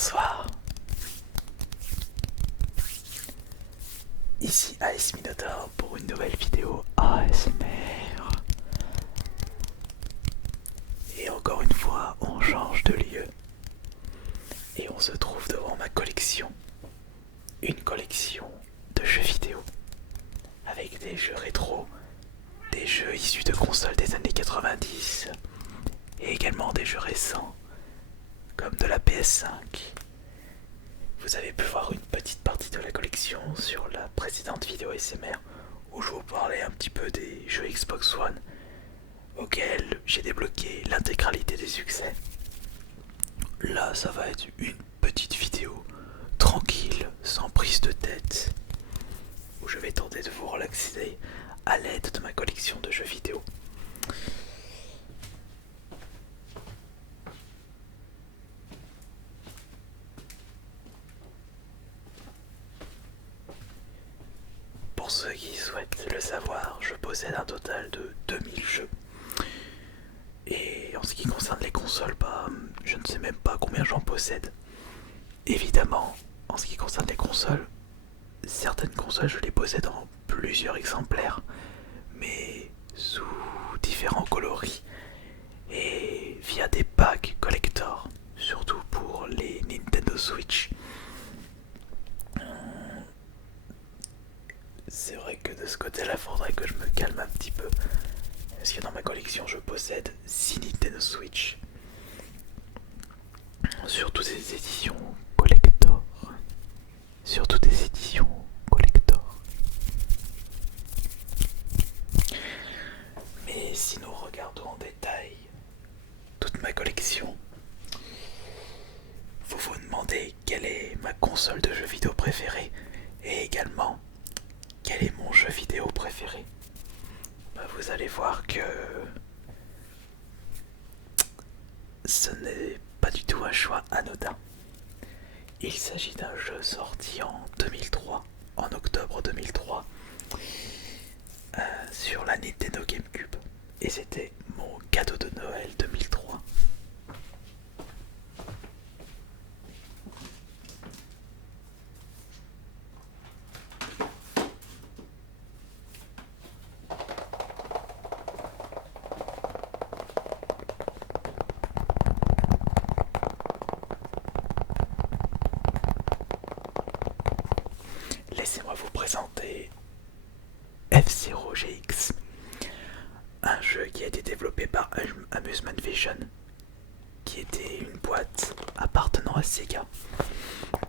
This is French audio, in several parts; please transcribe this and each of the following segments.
Bonsoir, ici Ice Minotaur pour une nouvelle vidéo ASMR. Et encore une fois, on change de lieu et on se trouve devant ma collection. Une collection de jeux vidéo avec des jeux rétro, des jeux issus de consoles des années 90 et également des jeux récents comme de la PS5. Vous avez pu voir une petite partie de la collection sur la précédente vidéo ASMR où je vous parlais un petit peu des jeux Xbox One auxquels j'ai débloqué l'intégralité des succès. Là, ça va être une petite vidéo tranquille, sans prise de tête, où je vais tenter de vous relaxer à l'aide de ma collection de jeux vidéo. Pour ceux qui souhaitent le savoir, je possède un total de 2000 jeux. Et en ce qui concerne les consoles, je ne sais même pas combien j'en possède. Évidemment, en ce qui concerne les consoles, certaines consoles je les possède en plusieurs exemplaires, mais sous différents coloris et via des packs collector, surtout pour les Nintendo Switch. C'est vrai que de ce côté-là, il faudrait que je me calme un petit peu. Parce que dans ma collection, je possède 6 Nintendo Switch. Surtout des éditions collector. Surtout des éditions collector. Mais si nous regardons en détail toute ma collection, vous vous demandez quelle est ma console de jeux vidéo préférée et également quel est mon jeu vidéo préféré. Vous allez voir que ce n'est pas du tout un choix anodin. Il s'agit d'un jeu sorti en 2003, en octobre 2003, sur la Nintendo GameCube. Et c'était mon cadeau de Noël 2003. Laissez-moi vous présenter F-Zero GX, un jeu qui a été développé par Amusement Vision, qui était une boîte appartenant à Sega.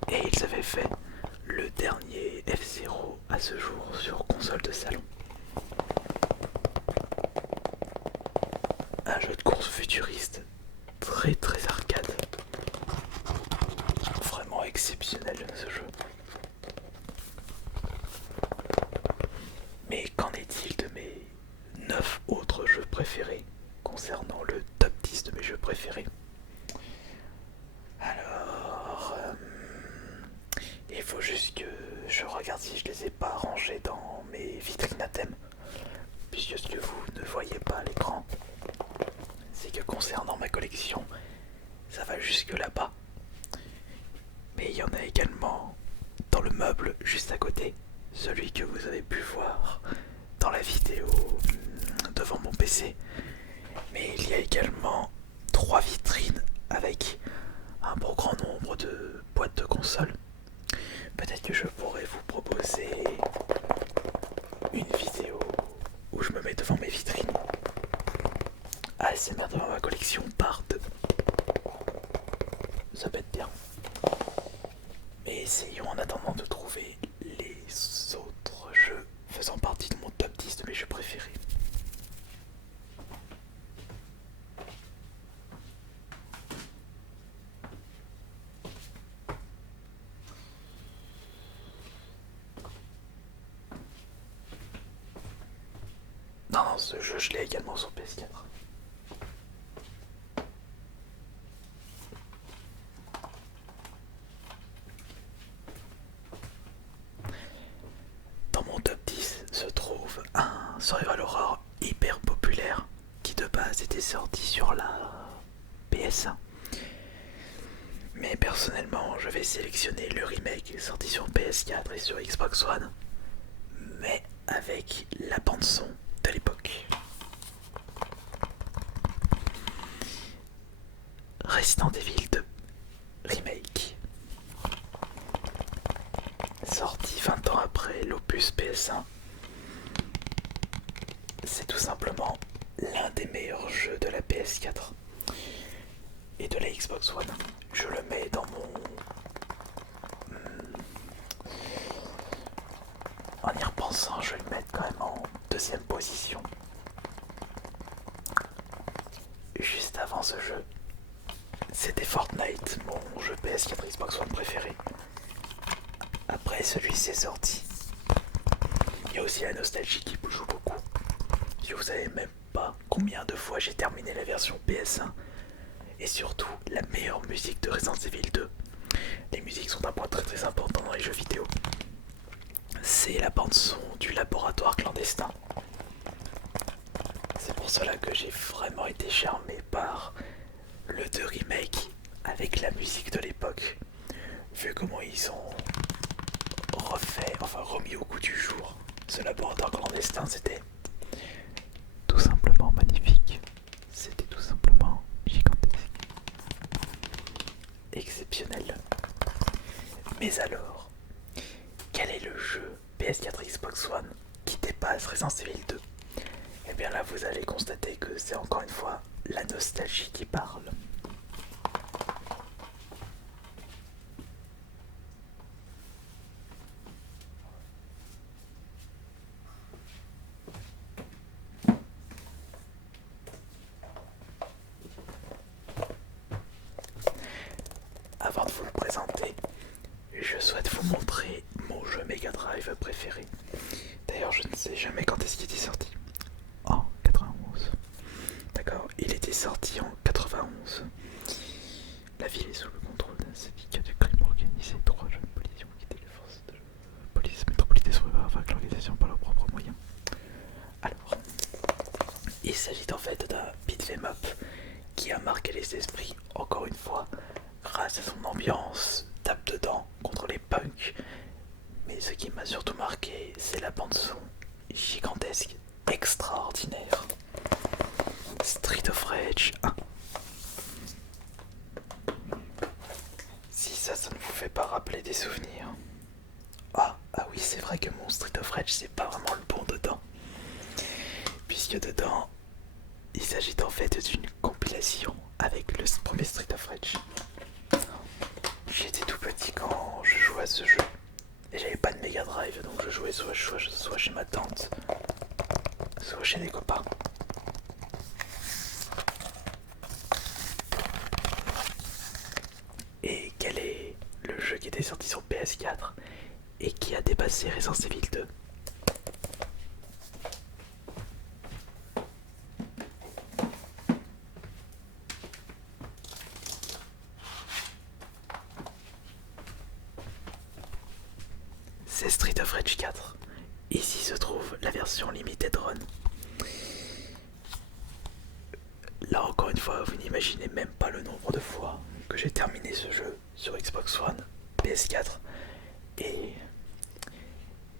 Et ils avaient fait le dernier F-Zero à ce jour sur console de salon. Un jeu de course futuriste, très très arcade. Vraiment exceptionnel ce jeu. Mais qu'en est-il de mes 9 autres jeux préférés concernant le top 10 de mes jeux préférés? Alors, il faut juste que je regarde si je les ai pas rangés dans mes vitrines à thème, puisque ce que vous ne voyez pas à l'écran, c'est que concernant ma collection, ça va jusque là-bas. Mais il y en a également dans le meuble juste à côté, celui que vous avez pu voir dans la vidéo devant mon PC. Mais il y a également 3 vitrines avec un bon grand nombre de boîtes de consoles. Peut-être que je pourrais vous proposer une vidéo où je me mets devant mes vitrines. ASMR devant ma collection part 2. Ça peut être bien. Mais essayons en attendant de trouver les autres jeux faisant partie de mon top 10 de mes jeux préférés. Non, ce jeu je l'ai également sur PS4. Dans mon top 10 se trouve un survival horror hyper populaire qui de base était sorti sur la PS1, Mais personnellement, je vais sélectionner le remake sorti sur PS4 et sur Xbox One, mais avec la bande son de l'époque. Resident Evil 2 Remake. Sorti 20 ans après l'opus PS1, c'est tout simplement l'un des meilleurs jeux de la PS4 et de la Xbox One. Je le mets dans mon... En y repensant, je vais le mettre quand même en deuxième position. Juste avant ce jeu, c'était Fortnite, mon jeu PS4 Xbox One préféré. Après celui-ci est sorti. Il y a aussi la nostalgie qui joue beaucoup. Si vous savez même pas combien de fois j'ai terminé la version PS1. Et surtout, la meilleure musique de Resident Evil 2. Les musiques sont un point très très important dans les jeux vidéo. C'est la bande son du laboratoire clandestin. C'est pour cela que j'ai vraiment été charmé par le 2 remake avec la musique de l'époque. Vu comment ils ont remis au goût du jour ce laboratoire clandestin, c'était tout simplement magnifique. C'était tout simplement gigantesque. Exceptionnel. Mais alors, quel est le jeu PS4 Xbox One qui dépasse Resident Evil 2? Et bien là, vous allez constater que c'est encore une fois la nostalgie qui parle. Avant de vous le présenter, je souhaite vous montrer mon jeu Mega Drive préféré. D'ailleurs, je ne sais jamais quand est-ce qu'il était sorti. En 91. D'accord, il était sorti en 91. La ville est sous le contrôle d'un syndicat de crime organisé. 3 jeunes policiers ont quitté les forces de police métropolitaine sur avec l'organisation par leurs propres moyens. Alors, il s'agit en fait d'un beat'em up qui a marqué les esprits, encore une fois, grâce à son ambiance, tape dedans contre les punks. Mais ce qui m'a surtout marqué, c'est la bande son gigantesque, extraordinaire. Street of Rage 1. Si ça ne vous fait pas rappeler des souvenirs. Ah oui, c'est vrai que mon Street of Rage, c'est pas vraiment le bon dedans. Puisque dedans, il s'agit en fait d'une compilation avec le premier Street of Rage. J'étais tout petit quand je jouais à ce jeu. Et j'avais pas de Mega Drive, donc je jouais soit chez ma tante, soit chez des copains. Et quel est le jeu qui était sorti sur PS4 et qui a dépassé Resident Evil 2? C'est Street of Rage 4. Ici se trouve la version Limited Run. Là encore une fois, vous n'imaginez même pas le nombre de fois que j'ai terminé ce jeu sur Xbox One, PS4 et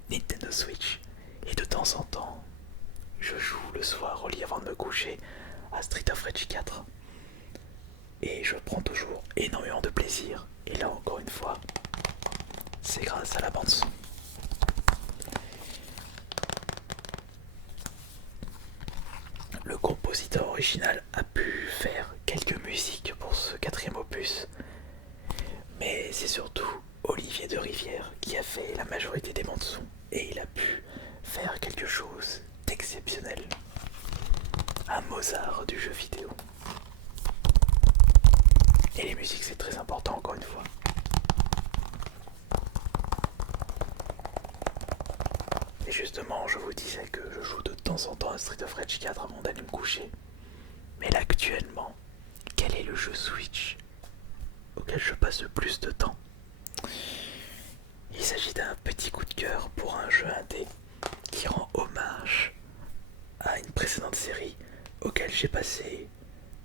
Nintendo Switch. Et de temps en temps, je joue le soir au lit avant de me coucher à Street of Rage 4. Et je prends toujours énormément de plaisir. Et là encore une fois, c'est grâce à la bande son. Le compositeur original a pu faire quelques musiques pour ce 4e opus, mais c'est surtout Olivier de Rivière qui a fait la majorité des bandes son et il a pu faire quelque chose d'exceptionnel. Un Mozart du jeu vidéo. Et les musiques, c'est très important encore une fois. Et justement, je vous disais que je joue de temps en temps à Street of Rage 4 avant d'aller me coucher. Mais là actuellement, quel est le jeu Switch auquel je passe le plus de temps? Il s'agit d'un petit coup de cœur pour un jeu indé qui rend hommage à une précédente série auquel j'ai passé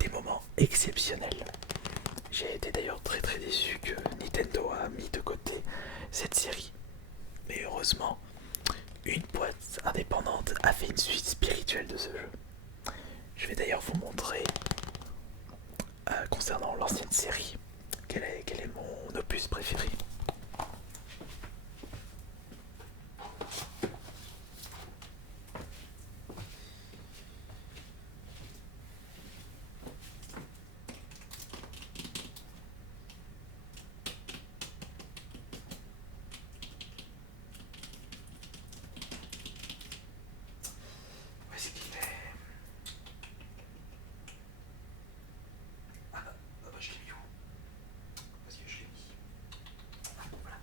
des moments exceptionnels. J'ai été d'ailleurs très très déçu que Nintendo a mis de côté cette série. Mais heureusement, une boîte indépendante a fait une suite spirituelle de ce jeu. Je vais d'ailleurs vous montrer, concernant l'ancienne série, quel est mon opus préféré. Où est-ce qu'il est? Je l'ai mis où? Parce que je l'ai mis. Voilà.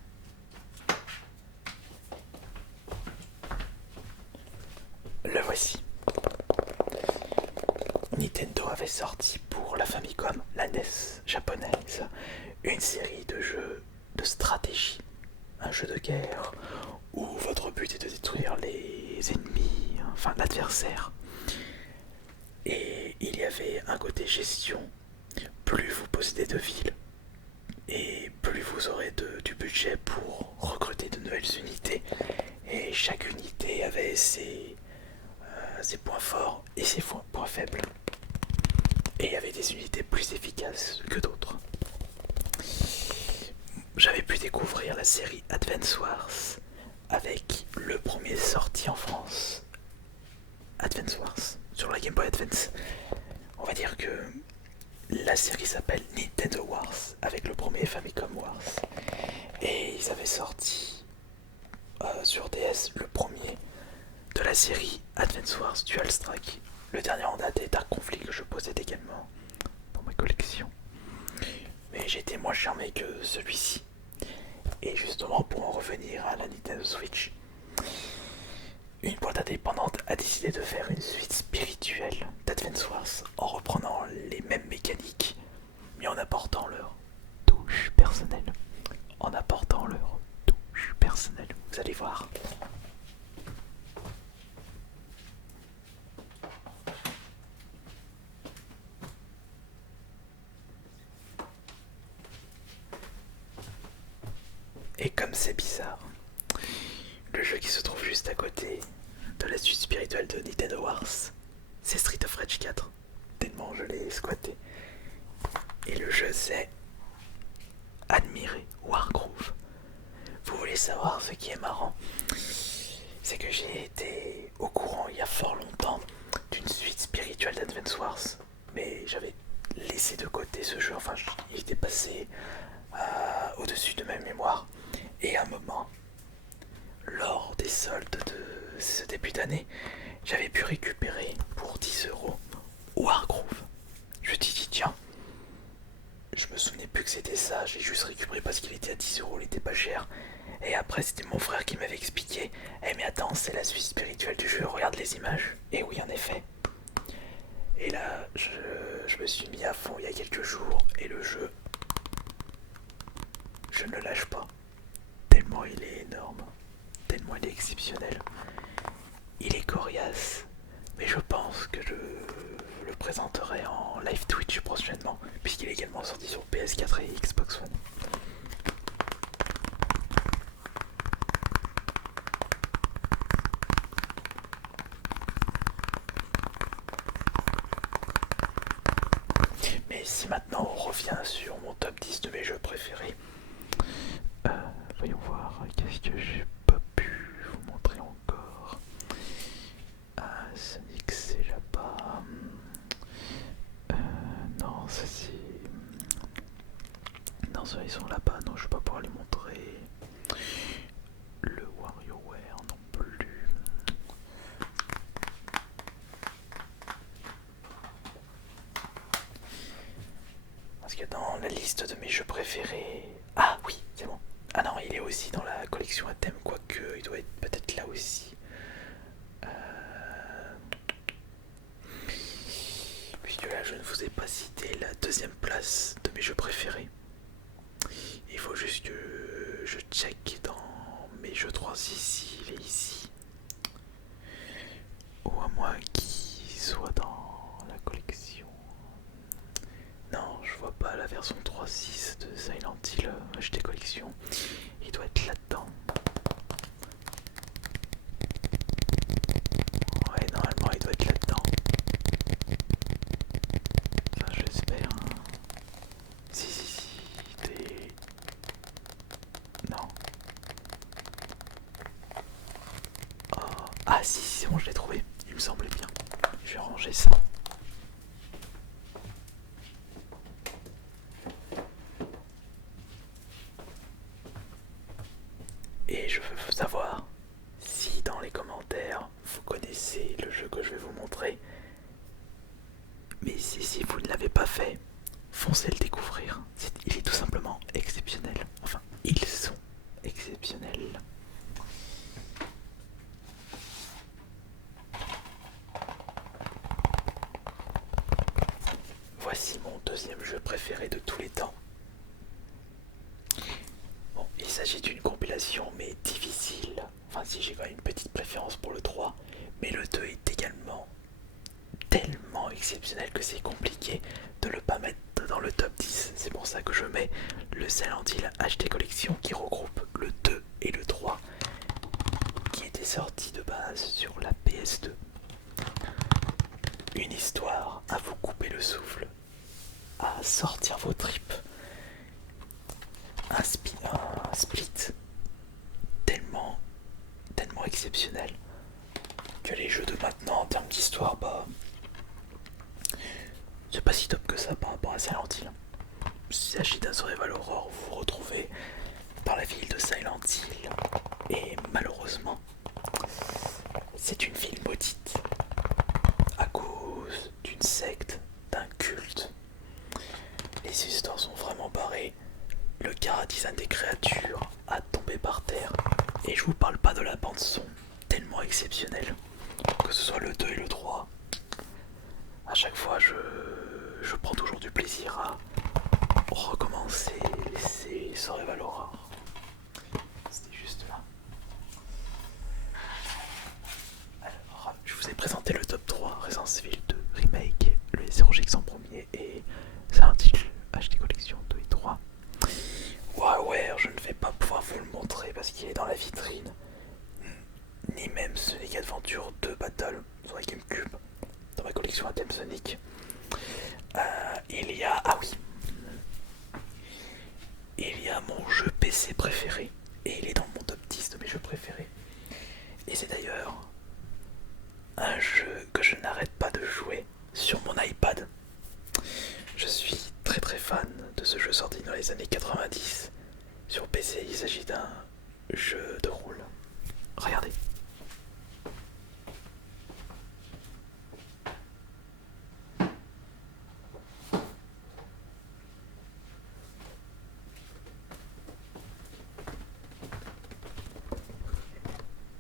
Le voici. Nintendo avait sorti pour la Famicom, la NES japonaise, une série de jeux de stratégie, un jeu de guerre où votre but est de détruire les ennemis, enfin l'adversaire. Et il y avait un côté gestion. Plus vous possédez de villes et plus vous aurez du budget pour recruter de nouvelles unités. Et chaque unité avait ses points forts et ses points faibles. Et il y avait des unités plus efficaces que d'autres. J'avais pu découvrir la série Advance Wars avec le premier sorti en France, Advance Wars, sur la Game Boy Advance. On va dire que la série s'appelle Nintendo Wars avec le premier Famicom Wars. Et ils avaient sorti sur DS le premier de la série Advance Wars Dual Strike. Le dernier en date est Dark Conflict que je possède également dans ma collection. Mais j'ai été moins charmé que celui-ci. Et justement, pour en revenir à la Nintendo Switch, une boîte indépendante a décidé de faire une suite spirituelle d'Advance Wars en reprenant les mêmes mécaniques, mais en apportant leur touche personnelle. En apportant leur touche personnelle. Vous allez voir. Et comme c'est bizarre, le jeu qui se trouve juste à côté de la suite spirituelle de Nintendo Wars, c'est Street of Rage 4. Tellement je l'ai squatté. Et le jeu c'est Admirer Wargroove. Vous voulez savoir ce qui est marrant? C'est que j'ai été au courant il y a fort longtemps d'une suite spirituelle d'Advance Wars, mais j'avais laissé de côté ce jeu, enfin il était passé au-dessus de ma mémoire. Et à un moment, lors des soldes de ce début d'année, j'avais pu récupérer pour 10€ Wargroove. Je me suis dit tiens, je me souvenais plus que c'était ça, j'ai juste récupéré parce qu'il était à 10€, il était pas cher. Et après c'était mon frère qui m'avait expliqué, eh mais attends, c'est la suite spirituelle du jeu, regarde les images. Et oui en effet. Et là je me suis mis à fond il y a quelques jours et le jeu, je ne le lâche pas. Tellement il est énorme, tellement il est exceptionnel. Il est coriace, mais je pense que je le présenterai en live Twitch prochainement, puisqu'il est également sorti sur PS4 et Xbox One. Mais si maintenant on revient sur mon top 10 de mes jeux préférés, voyons voir, qu'est-ce que j'ai pas pu vous montrer encore. Sonic c'est déjà pas... non, ça c'est... Non, ça ils sont là-bas, non je vais pas pouvoir les montrer. Le WarioWare non plus. Parce que dans la liste de mes jeux préférés... Ah oui, c'est bon. Ah non, il est aussi dans la collection à thème, quoique il doit être peut-être là aussi. Puisque là je ne vous ai pas cité la deuxième place de mes jeux préférés. Il faut juste que je check dans mes jeux 3 il est ici. Ou à moins qu'il soit dans la collection. Non, je vois pas la version garçon 3.6 de Silent Hill HD Collection. Il doit être là-dedans. Ouais, normalement il doit être là-dedans. Enfin, j'espère. Si, t'es... Non. Oh. Ah si, c'est bon, je l'ai trouvé. Il me semblait bien. Je vais ranger ça. Et je veux savoir si dans les commentaires vous connaissez le jeu que je vais vous montrer. Mais si vous ne l'avez pas fait, foncez le découvrir. Il est tout simplement exceptionnel. Enfin, ils sont exceptionnels. Voici mon deuxième jeu préféré de tous les temps. Bon, il s'agit d'une compilation mais difficile. Enfin si, j'ai quand même une petite préférence pour le 3, mais le 2 est également tellement exceptionnel que c'est compliqué de le pas mettre dans le top 10. C'est pour ça que je mets le Silent Hill HD Collection qui regroupe le 2 et le 3 qui était sorti de base sur la PS2. Une histoire à vous couper le souffle, à sortir vos tripes. Un split tellement exceptionnel que les jeux de maintenant en termes d'histoire, bah c'est pas si top que ça par rapport à Silent Hill. Il s'agit d'un survival horror où vous vous retrouvez dans la ville de Silent Hill et malheureusement c'est une ville maudite à cause d'une secte, d'un culte. Les histoires sont vraiment barrées, le chara-design des créatures a tombé par terre et je vous parle pas de la bande son tellement exceptionnelle, que ce soit le 2 et le 3. À chaque fois je prends toujours du plaisir à recommencer ces survival horror. C'était juste là. Alors, je vous ai présenté le top 3, Resident Evil 2 Remake, le Zero GX en premier et Silent Hill HD Collection 2 et 3. WarWare, je ne vais pas pouvoir vous le montrer parce qu'il est dans la vitrine. Ni même Sonic Adventure 2 Battle sur la GameCube, dans ma collection à thème Sonic. Il y a... Ah oui. Il y a mon jeu PC préféré. Et il est dans mon top 10 de mes jeux préférés. Et c'est d'ailleurs un jeu que je n'arrête pas de jouer sur mon iPad. Je suis très fan de ce jeu sorti dans les années 90. Sur PC, il s'agit d'un jeu de rôle. Regardez.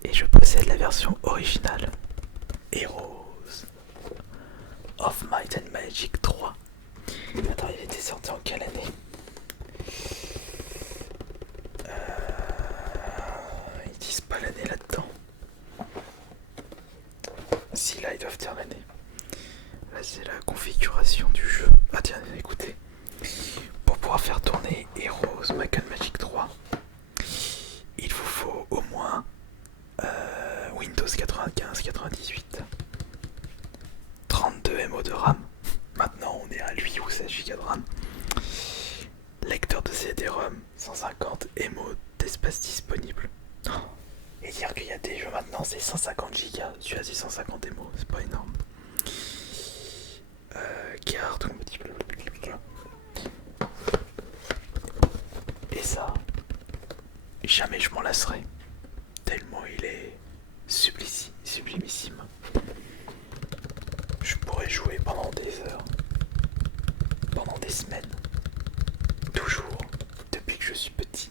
Et je possède la version originale. Heroes of Might and Magic 3. Attends, il était sorti en quelle année? Ils disent pas l'année là-dedans. Si, là ils doivent dire l'année. Là c'est la configuration du jeu. Ah tiens, écoutez. Pour pouvoir faire tourner Heroes Might and Magic 3, il vous faut au moins Windows 95-98, 32 MO de RAM. Maintenant on est à 8 ou 16 Go de RAM. Lecteur de CD-ROM, 150 MO d'espace disponible. Et dire qu'il y a des jeux maintenant, c'est 150 Go. Celui-là c'est 150 MO, c'est pas énorme. Carte compatible. Et ça, jamais je m'en lasserai. Tellement il est sublimissime. Je pourrais jouer pendant des heures, pendant des semaines, toujours, depuis que je suis petit.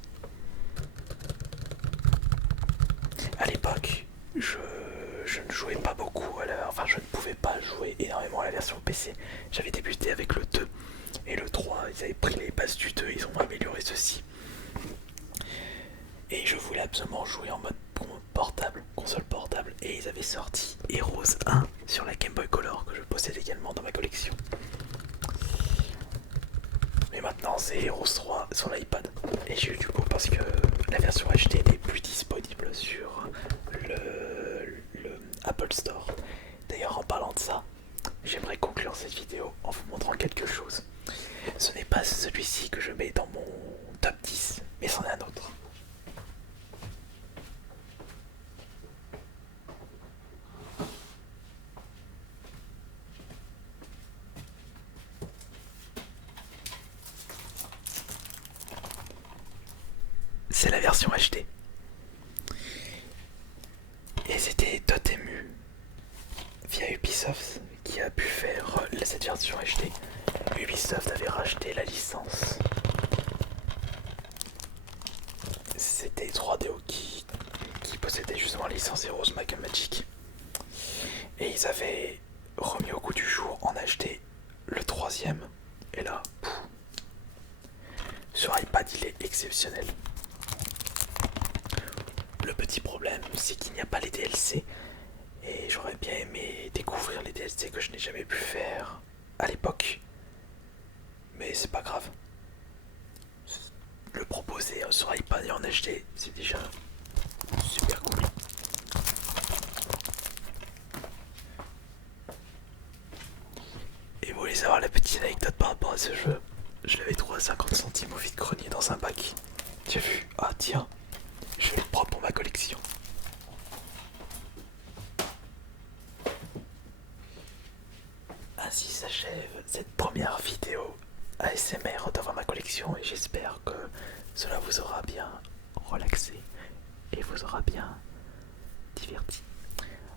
À l'époque, je ne jouais pas beaucoup enfin je ne pouvais pas jouer énormément à la version PC. J'avais débuté avec le 2 et le 3, ils avaient pris les bases du 2, ils ont amélioré ceci. Et je voulais absolument jouer en mode portable, console portable, et ils avaient sorti Heroes 1 sur la Game Boy Color que je possède également dans ma collection. Mais maintenant lancé Heroes 3 sur l'iPad. Et j'ai eu du coup parce que la version HD n'est plus disponible sur le Apple Store. D'ailleurs, en parlant de ça, j'aimerais conclure cette vidéo en vous montrant quelque chose. Ce n'est pas celui-ci que je mets dans mon top 10, mais c'en est un autre. C'est la version HD. Et c'était Dotemu via Ubisoft qui a pu faire cette version HD. Ubisoft avait racheté la licence. C'était 3DO qui possédait justement la licence Heroes Might and Magic. Et ils avaient remis au goût du jour en HD le troisième. Et là, sur iPad, il est exceptionnel. Le petit problème, c'est qu'il n'y a pas les DLC. Et j'aurais bien aimé découvrir les DLC que je n'ai jamais pu faire à l'époque. Mais c'est pas grave. Le proposer sur iPad et en HD, c'est déjà super cool. Et vous voulez savoir la petite anecdote par rapport à ce jeu? Je l'avais trouvé à 50 centimes au vide-grenier dans un bac. J'ai vu, ah tiens, je vais le prendre pour ma collection. Ainsi s'achève cette première vidéo ASMR devant ma collection et j'espère que cela vous aura bien relaxé et vous aura bien diverti.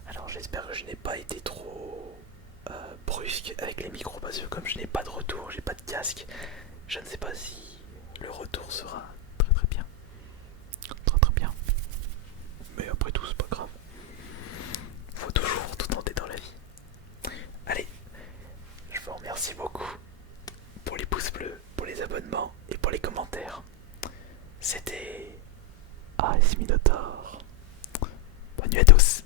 Alors j'espère que je n'ai pas été trop brusque avec les micros parce que comme je n'ai pas de retour, j'ai pas de casque, je ne sais pas si le retour sera très très bien. Très très bien. Mais après tout c'est pas grave. Faut toujours tout tenter dans la vie. Allez, je vous remercie beaucoup pour les pouces bleus, pour les abonnements et pour les commentaires. C'était AS Minotaur. Bonne nuit à tous.